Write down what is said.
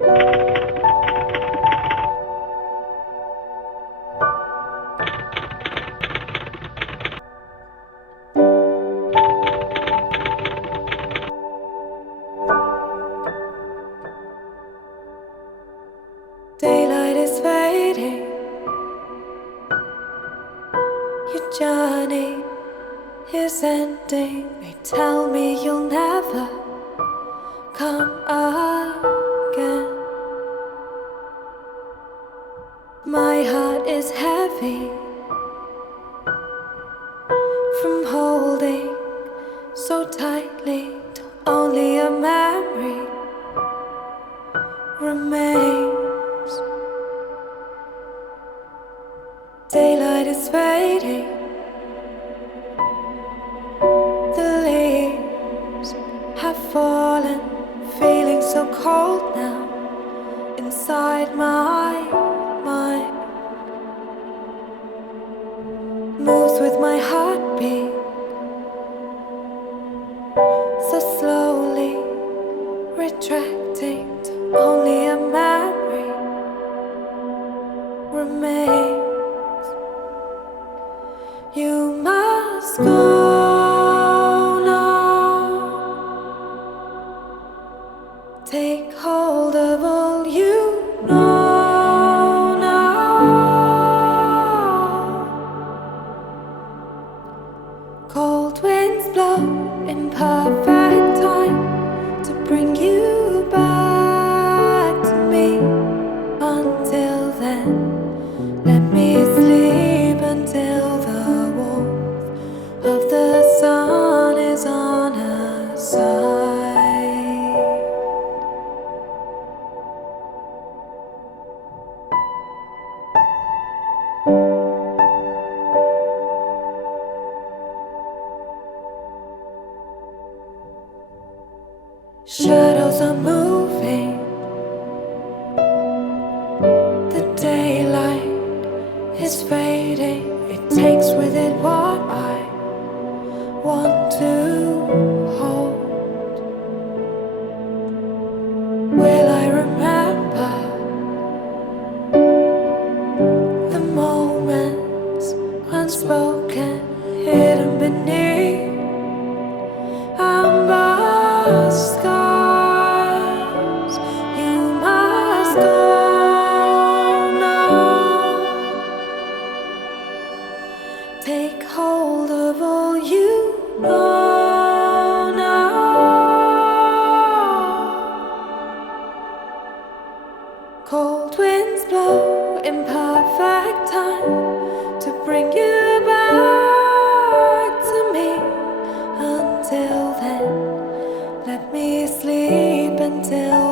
Daylight is fading. Your journey is ending. They tell me you'll never come again. My heart is heavy from holding so tightly till only a memory remains. Daylight is fading. The leaves have fallen, feeling so cold now inside my mind. Moves with my heartbeat so slowly, retracting till only a memory remains. You must go now. Take hold of all you know now. Cold winds blow in perfect time to bring you back to me. Until then, let me sleep until the warmth of the sun is on our side. Shadows are moving. The daylight is fading. It takes with it what I want to hold. Will I remember the moments unspoken, hidden beneath amber skies? You must go now. Take hold of all you know now. Cold winds blow in perfect time to bring you back to me. Until then, let me sleep until